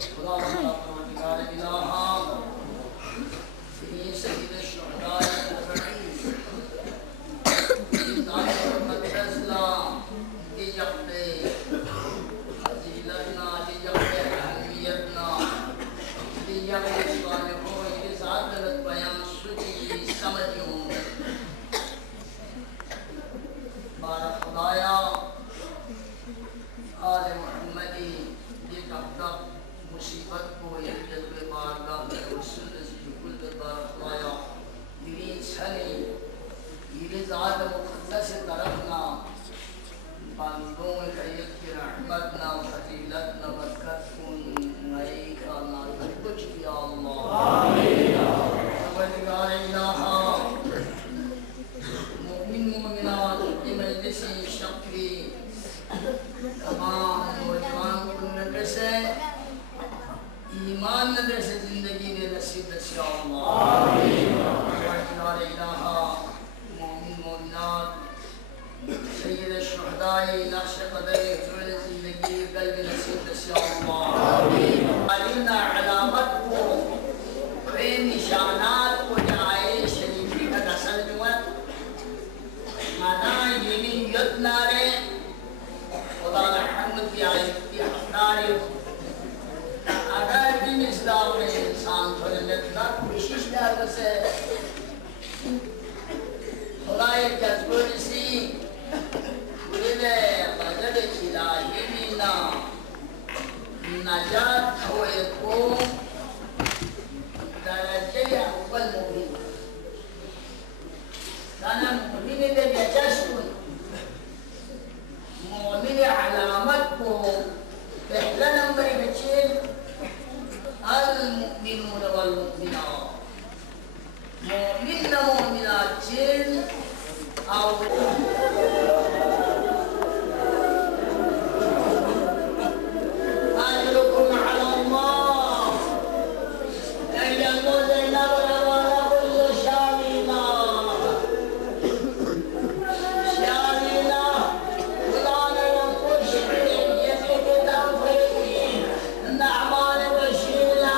خدا بندہ پروردگار الہ یہ سید الشہداء الاربعین یہ ذات المقدس کی یقتے عزیلتنا کی یقتے اہمیتنا کی یقتے صالحوں کی ذات غلط بیان سجی سمجھوں بارک خدایا آل محمدی یہ کب تک مصیبت کو یہ جذب بارگاہ میں رسول رسول کل بارک خدایا دلی چھنی یہ ذات مقدس طرفنا بندوں خیت کی رحمتنا فضیلتنا برکت کن نئی کارنا کچھ یا اللہ آمین پروردگار الہ مومن مومنات کی مجلسی شکری تمام نوجوان کو مدرسے ایمان مدرسے زندگی نے نصیب یا اللہ آمین پروردگار الہ مومن مومنات سید الشہداء نقش قدر حضور زندگی قلب نصیب یا اللہ آمین علمنا علامت کو بے نشانات کو جائے شریفی کا دسل جمعت مانا یعنی یتنارے خدا رحمت کی آیت کی حقداری اگر دن اسلام میں انسان تھوڑے لکھنا کوشش لیا سے خدا ایک جذبور سی قلد غزل الہی مینا نجات ہوئے کو درجہ اول مبین کانا مبین دے جشن مومن علامت کو پہلا نمبر بچین المؤمنون والمؤمنات مومن مومنات چین اجرکم علی اللہ ایلو زینب روانا کل شامینا نعمان بشیرنا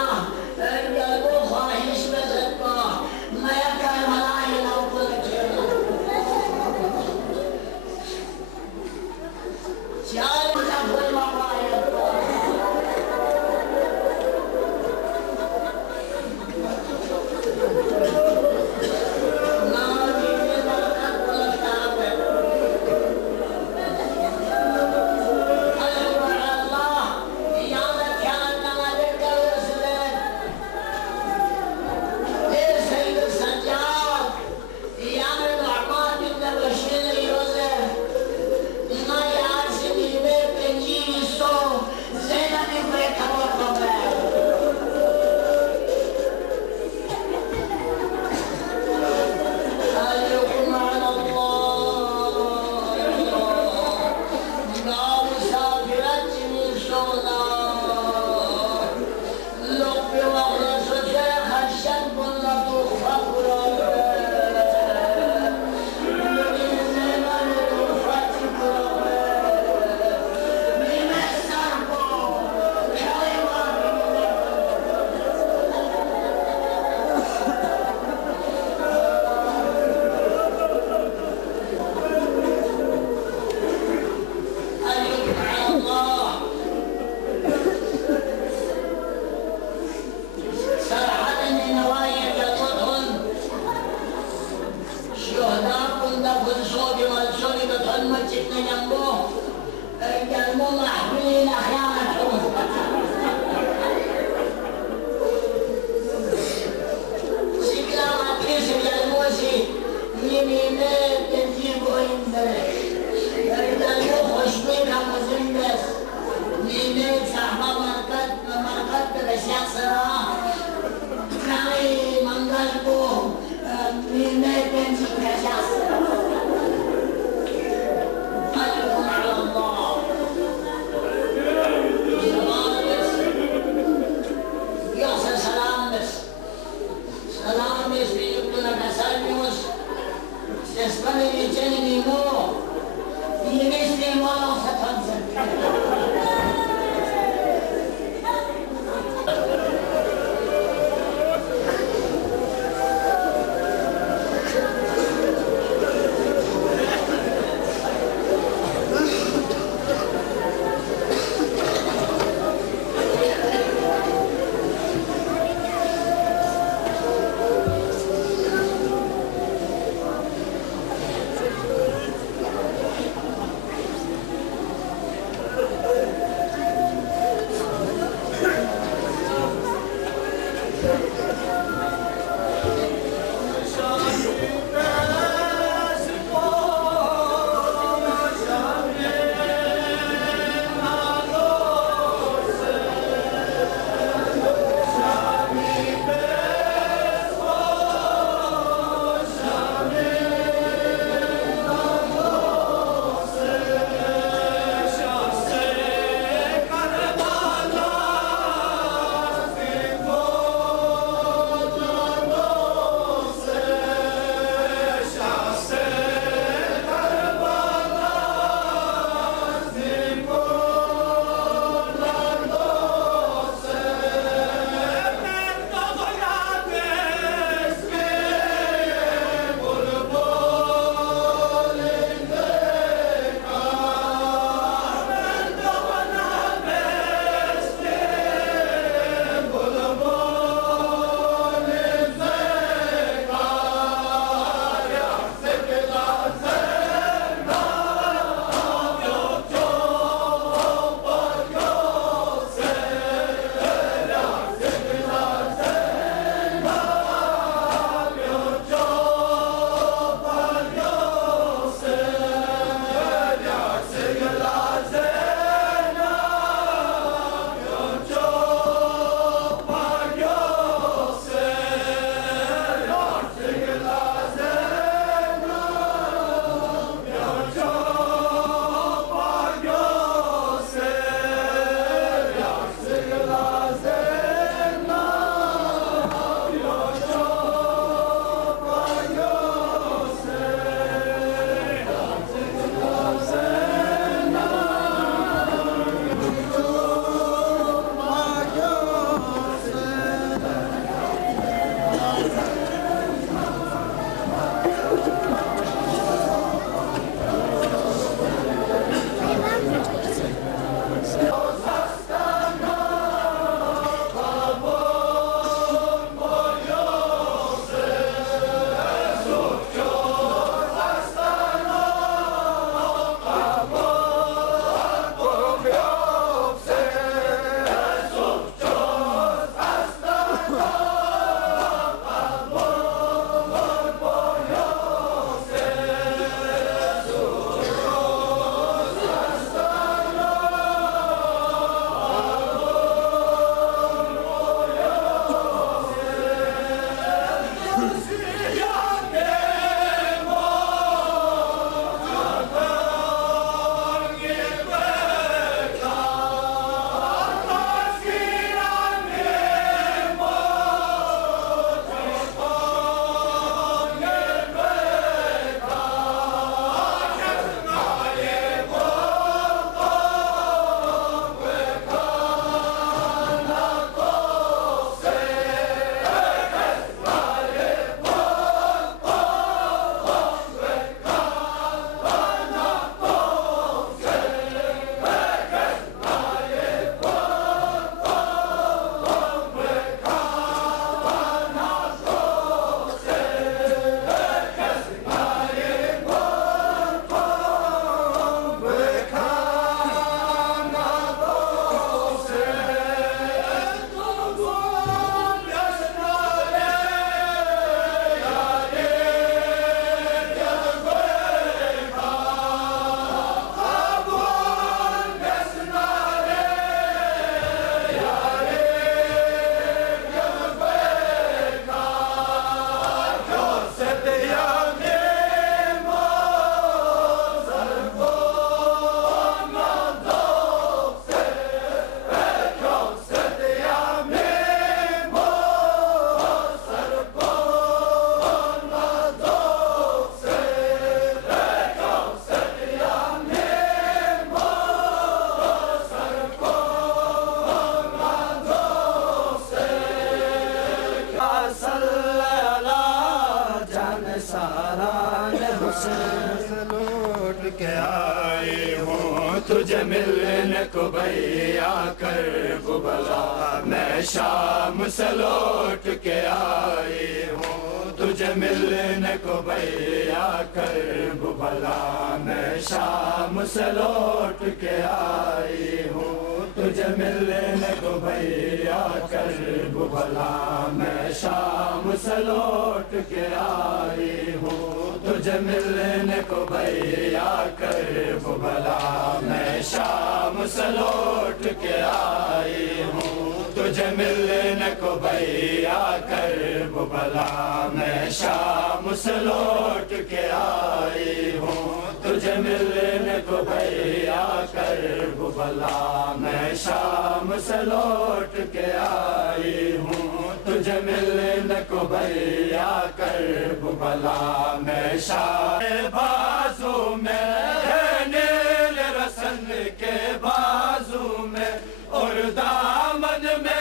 سے لوٹ کے آئی ہوں تجھے ملنے کو بھیا کربلا میں شام سے لوٹ کے آئی ہوں تجھے ملنے کو بھیا کربلا میں شام سے لوٹ کے آئی ہوں تجھے ملنے کو بھیا کربلا میں شام سے لوٹ کے آئی ہوں تجھے ملنے کو بھیا کربلا میں شام سے لوٹ کے آئی ہوں تجھے ملنے کو بھیا کربلا میں شام سے لوٹ کے آئی ہوں تجھے ملنے کو بھیا کربلا میں شام سے لوٹ کے آئی ہوں تجھے ملنے کو بھیا کربلا میں شام بازو میں ہے نیل رسن کے بازو میں اور دامن میں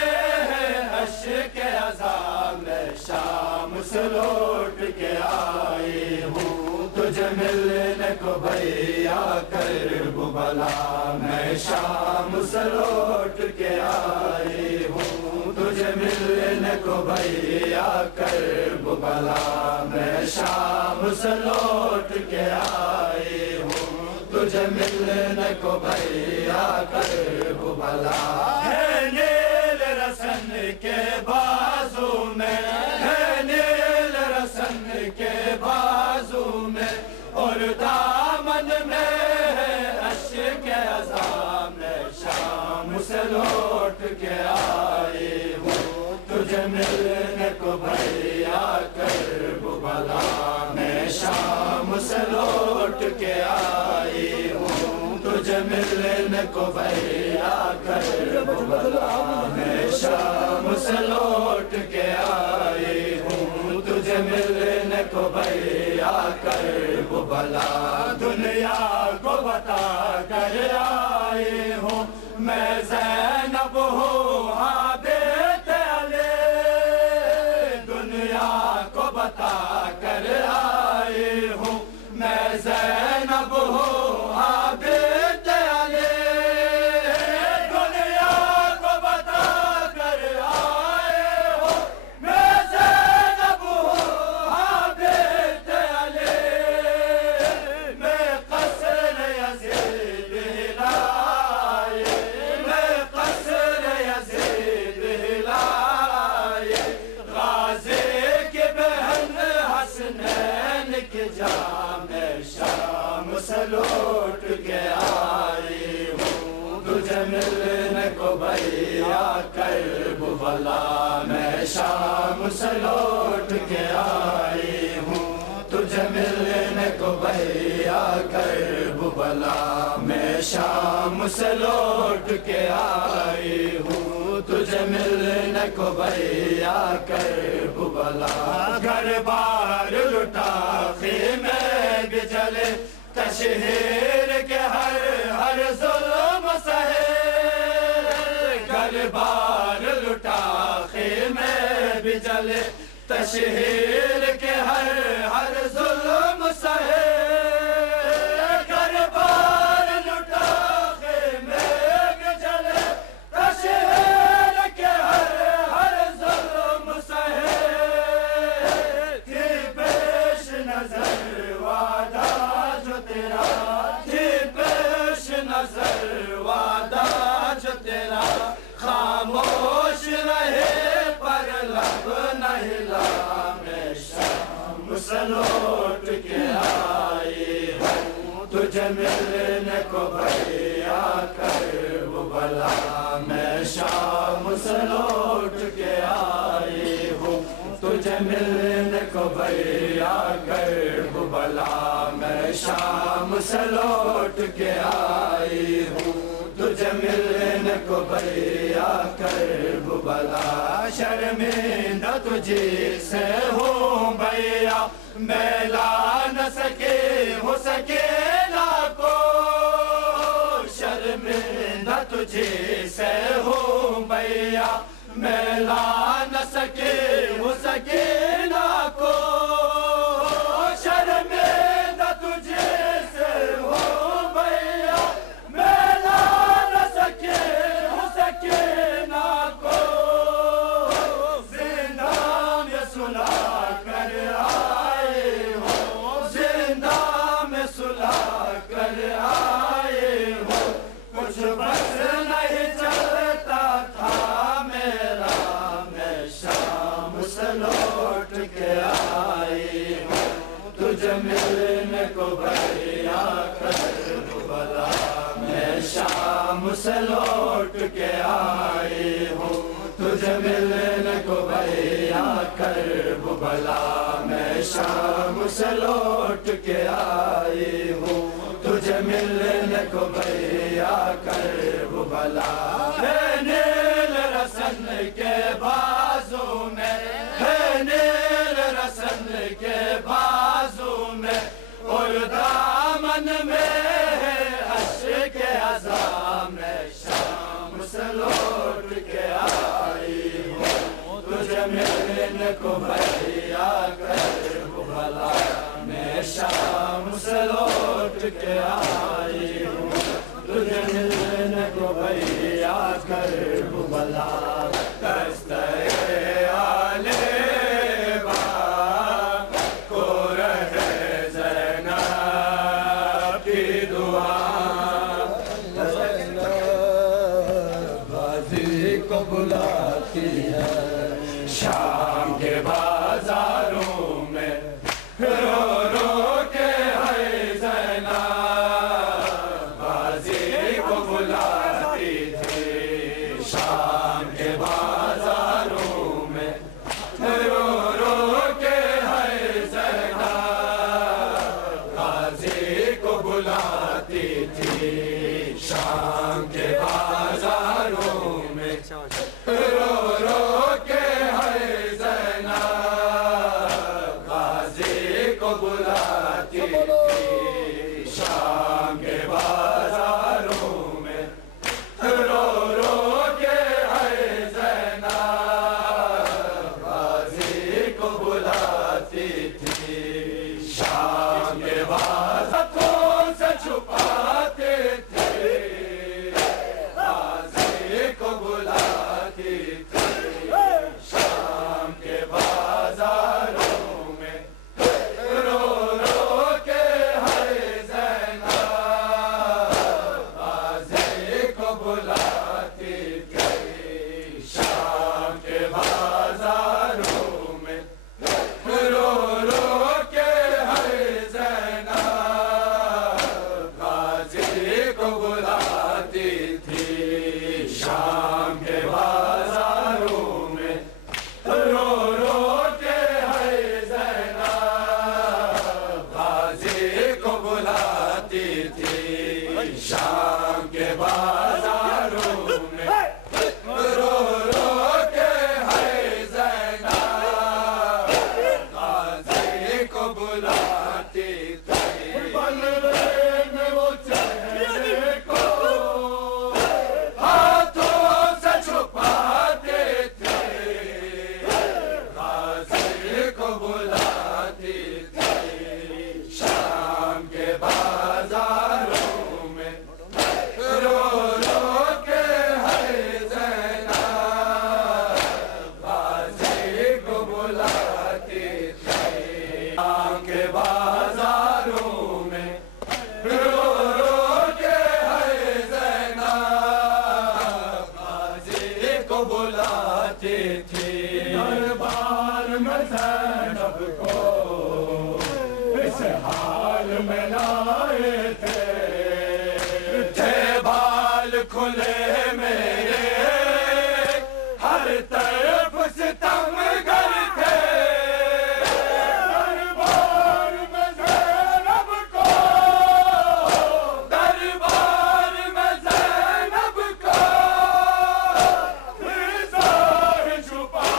ہے اشک عزا میں شام سے لوٹ کے آئی ہوں تجھے ملنے کو بھیا کربلا میں شام سے لوٹ کے آئی ہوں تجھے ملنے کو بھیا کربلا میں شام سے لوٹ کے آئی ہوں تجھے ملنے کو بھیا کربلا ہے نیل رسن کے بازو میں ہے نیل رسن کے بازو میں اور دامن میں ہے اشک عزا میں شام سے لوٹ کے آئی ہوں تجھے ملنے کو بھیا کربلا میں شام سے لوٹ کے آئی ہوں تجھے ملنے کو بھیا کربلا میں شام سے لوٹ کے آئی ہوں تجھے ملنے کو بھیا کربلا دنیا کو بتا کر آئی ہوں میں زینب ہوں ہاں بیت علی دنیا کو بتا کر آئی ہوں میں زینب ہوں ہاں بیت علی دنیا کو بتا کر آئی ہوں میں زینب ہوں ہاں بیت علی میں قصر یزید ہلائے میں قصر یزید ہلائے غازی کی بہن حسنین کی جام شام سے لوٹ کے آئی ہوں تجھے ملنے کو بھیا کربلا میں شام سے لوٹ کے آئی ہوں تجھے ملنے کو بھیا کربلا میں شام سے لوٹ کے آئی ہوں تجھے ملنے کو بھیا کربلا گھر بار لٹا خیمے بھی جلے تشہیر کے ہر ظلم سہے گھر بار لٹا خیمے بھی جلے تشہیر کے ہر ظلم سہے گھر بار لٹا خیمے بھی جلے تشہیر کے ہر ظلم سہے تھی پیش نظر وعدہ جو تیرا تھی پیش نظر وعدہ جو تیرا خاموش رہے پر لب نہ ہلا میں شام سے لوٹ کے آئی ہوں تجھے ملنے کو بھیا کربلا میں شام سے لوٹ کے آئی ہوں تجھے ملنے کو بھیا کربلا میں شام سے لوٹ کے آئی ہوں تجھے ملنے کو بھیا کربلا شرمندہ تجھے سے ہوں بھیا میں لا نہ سکے ہو سکینہ کو شرمندہ تجھے سے ہوں بھیا میں لا نہ سکے ہو سکینہ کو شرمندہ سے لوٹ کے آئی ہوں تجھے ملنے کو بھیا کربلا میں شام سے لوٹ کے آئی ہوں تجھے ملنے کو بھیا کربلا ہے نیل رسن کے بازو میں ہے نیل رسن کے بازو میں اور دامن میں ہے عشق عزا میں شام سے لوٹ کے آئی ہوں تجھے ملنے کو بھیا کربلا میں شام سے لوٹ کے آئی ہوں تجھے ملنے کو بھیا کربلا دستِ آلِ کو رہے زینب کی دعا غازی کو بلاتی ہے شام کے بازاروں میں رو رو کے ہے زینب غازی کو بلاتی تھی شام کے بازاروں میں رو رو کے ہے زینب غازی کو بلاتی تھی شام کے بازاروں میں رو رو کے ہے زینب غازی کو بلاتی تھی شام کے بازاروں میں رو رو کے ہے زینب غازی کو بلاتی تھی شام کے بازاروں سے چھپاتے تھے غازی کو بلاتی تھی شام کے بازاروں میں رو رو کے ہے زینب غازی کو بلاتی تھی شام کے بازاروں میں رو رو کے ہے زینب غازی کو بلاتی تھی شام کے بازاروں میں رو رو کے ہے زینب غازی کو بلاتی تھی شام کے بازاروں میں رو رو کے ہے زینب غازی کو بلاتی تھی بلوے میں وہ چہرے کو ہاتھوں سے چھپاتے تھے غازی کو بلاتی تھی شام کے بازاروں میں رو رو کے ہے زینب غازی کو بلاتی تھی شام کے بازاروں میں رو رو کے ہے زینب غازی کو بلاتی تھی دربار میں زینب کو اس حال میں لائے تھے بال کھلے میرے ہر طرف ستم گر تھے دربار میں زینب کو دربار میں زینب کو ظاہر چھپا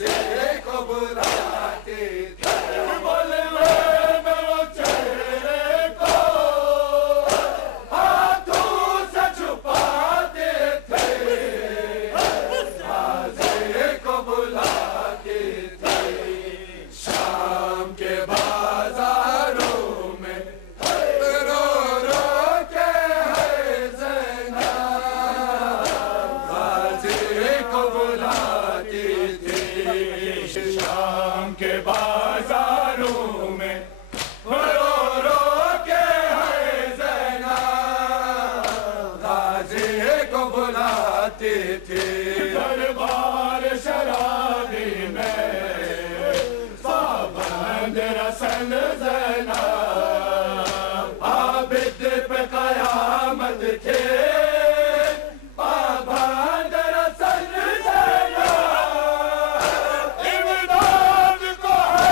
غازی کو بلاتی تھی بلوے میں وہ چہرے کو ہاتھوں سے چھپاتے تھے غازی کو بلاتی تھی شام کے بازاروں میں رو رو کے ہے زینب غازی کو بلاتی تھی شام کے بازاروں میں رو رو کے ہے زینب غازی کو بلاتی تھی دربار شرابی میں پابند رسل زینب عابد پہ قیامت کے پابند رسل زینب امداد کو ہے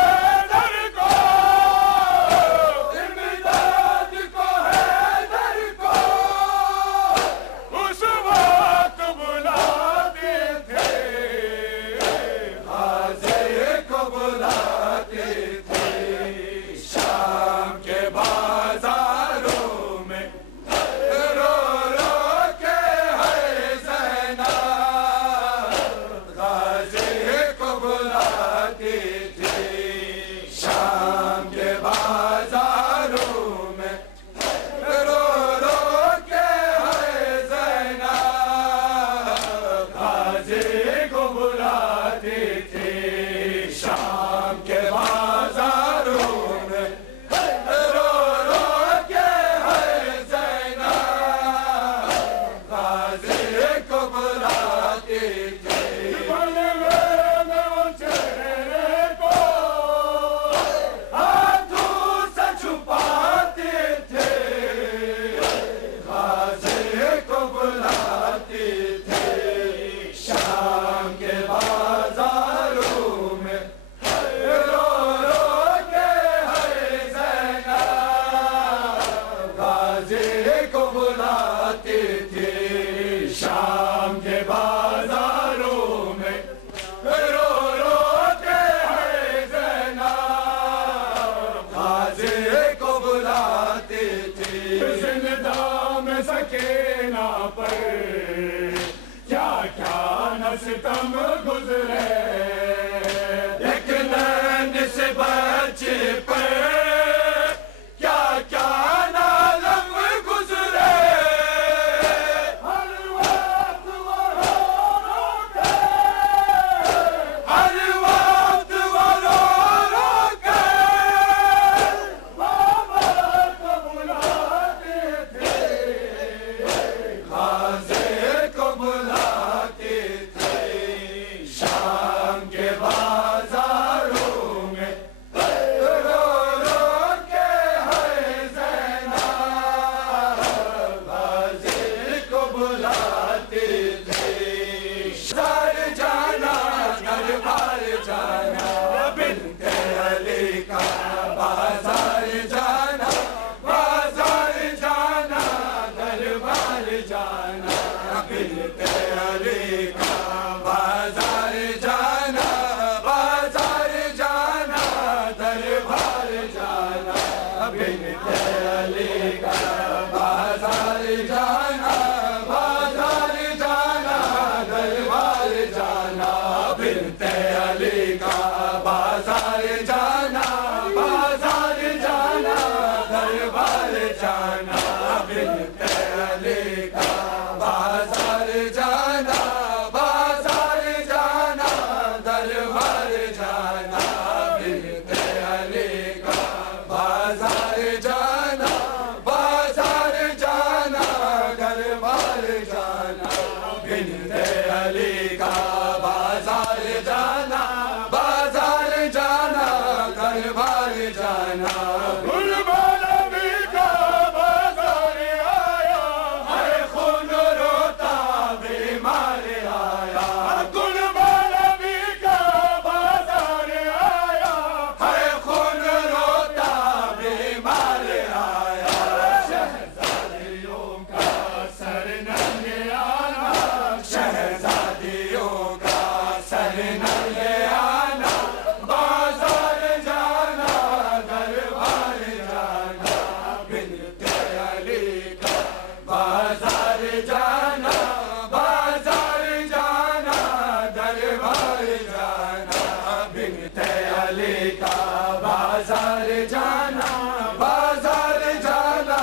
دربار جانا بازار جانا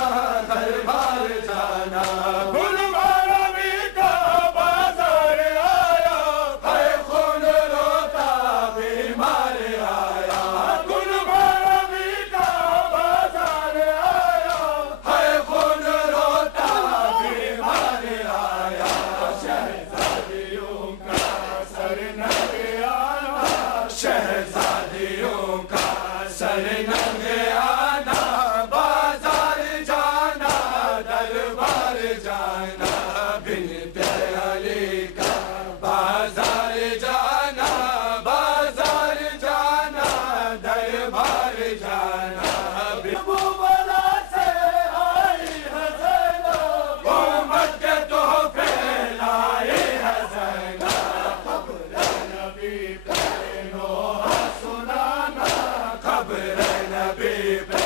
دربار جانا گل مروی کا بازار آیا ہے خون روتا بیمار آیا گل مروی کا بازار آیا ہے خون روتا بیمار آیا شہزادیوں کا سر ننگ آنا شہزادیوں کا سر ننگ آنا بازار جانا دربار جانا بنت علی کا بازار جانا بازار جانا دربار جانا بلا سے آئی ہے زینب امت کے تحفے لائے ہے زینب خبر نبی پہ نوحہ سنانا خبر نبی پہ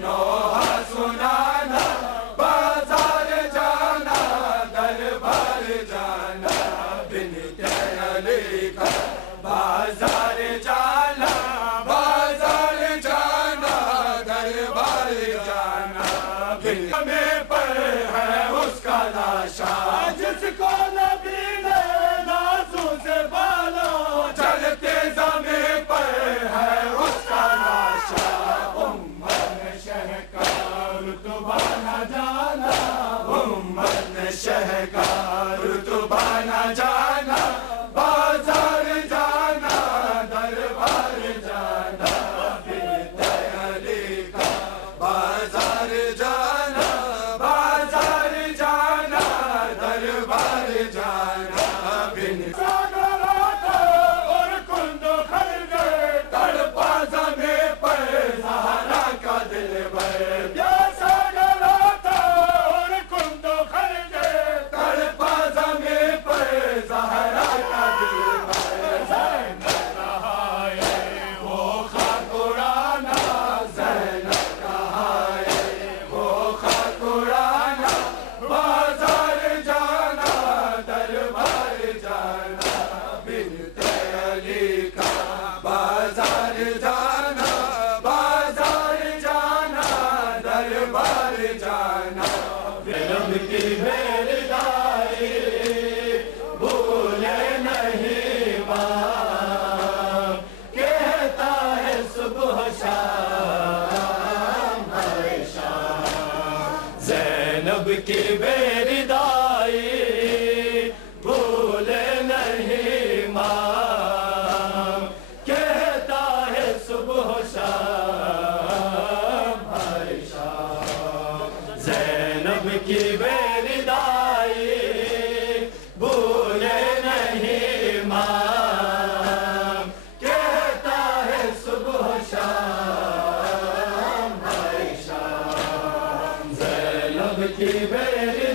نوحہ سنانا بازار جانا دربار جانا بنت علی کا بازار جانا بازار جانا دربار جانا میں پر ہے اس کا لاشا جس کو نبی نے نازوں سے بالا چلتے زمین پر ہے اس کا لاشا امت شہ کا رتبہ نہ جانا امت شہ کا رتبہ نہ جانا بازار جانا دربار جانا بنت علی کا بازار جانا بازار جانا دربار جانا بنت اور کند خرگے تڑپا زمین پر زہرا کا دل بھر پیاسا ڈرا تھا اور کند خرگے تڑپا زمین پر زہرا کا دل بھر زینب کہا ہے وہ خاک اڑانا زینب کہا ہے وہ خاک اڑانا بازار جانا دربار جانا بنت علی کا بازار جانا بازار جانا دربار جانا رب کی بھیردائی بھولے نہیں باپ کہتا ہے صبح شام ہر شام زینب کی بھیردائی بھولے نہیں ماں کہتا ہے صبح شام ہر شام زینب کی بھیردائی بھولے نہیں ماں کہتا ہے صبح شام ہر شام زینب کی بھیردائی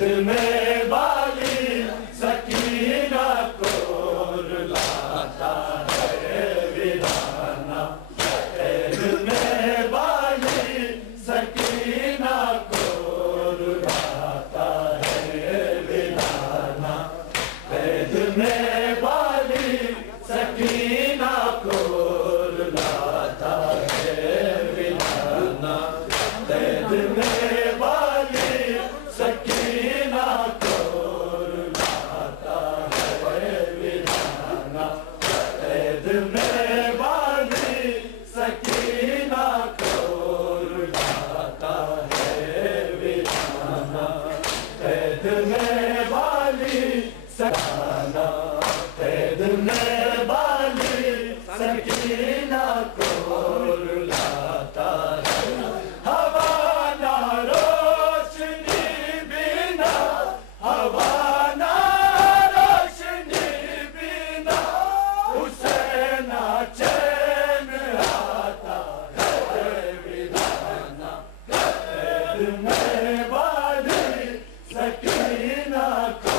قید میں والی سکینہ کو رلاتا ہے ویرانہ قید میں والی سکینہ کو رلاتا ہے ویرانہ قید میں والی سکینہ کو رلاتا ہے ویرانہ قید میں والی سکینہ کو رلاتا ہے ویرانہ قید میں والی سکینہ کو رلاتا ہے ویرانہ قید میں والی سکینہ قید میں والی سکینہ کو رلاتا ہے ہوا نہ روشنی بنا ہوا نہ روشنی بنا اسے نہ چین آتا ہے ویرانہ قید میں والی سکینہ کو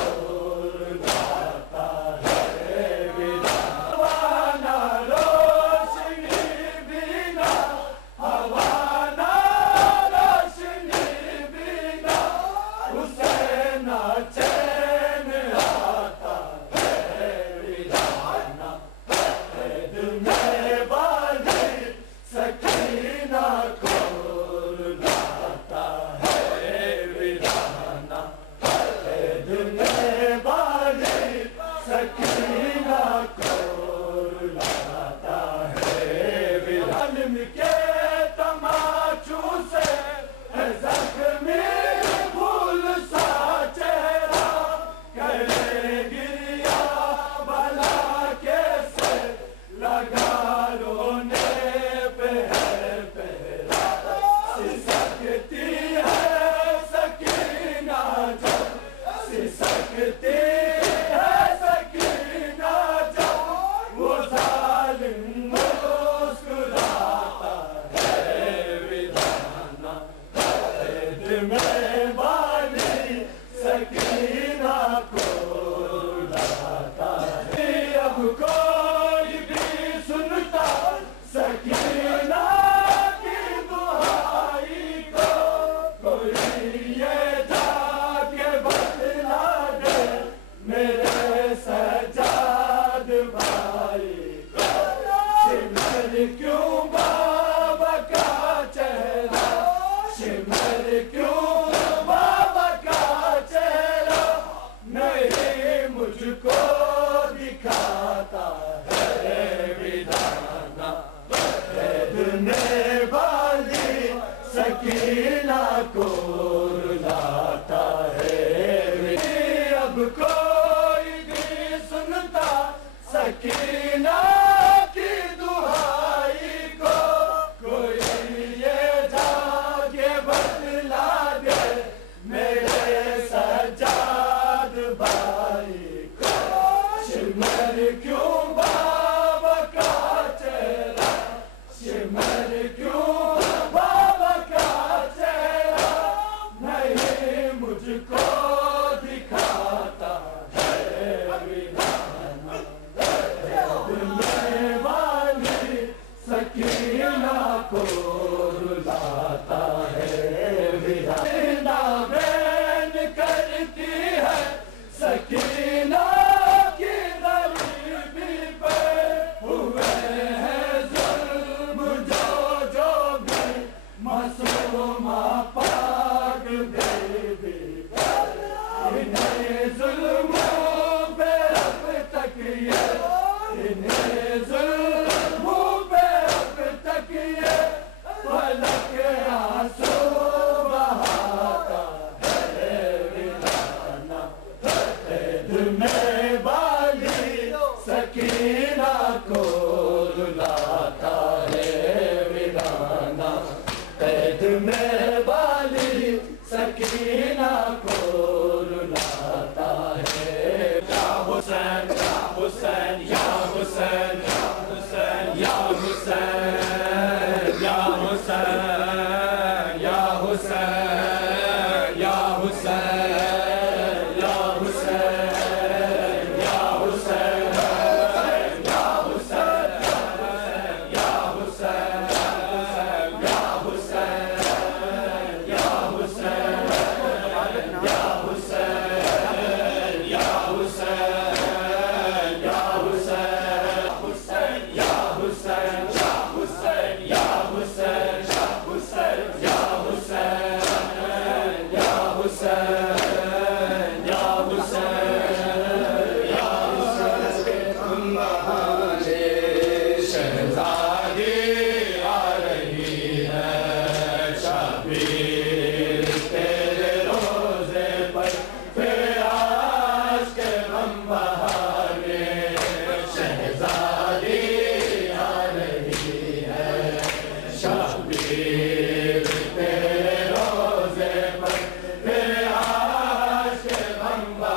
رلاتا ہے ویرانہ ہوا نہ روشنی بنا ہوا نہ روشنی بنا اسے نہ چین آتا ہے ویرانہ قید میں والی سکینہ کو رلاتا ہے ویرانہ قید میں والی سکینہ کو رلاتا ہے ویرانہ کے تماچوں سے ہے زخمی پھول سا چہرہ انور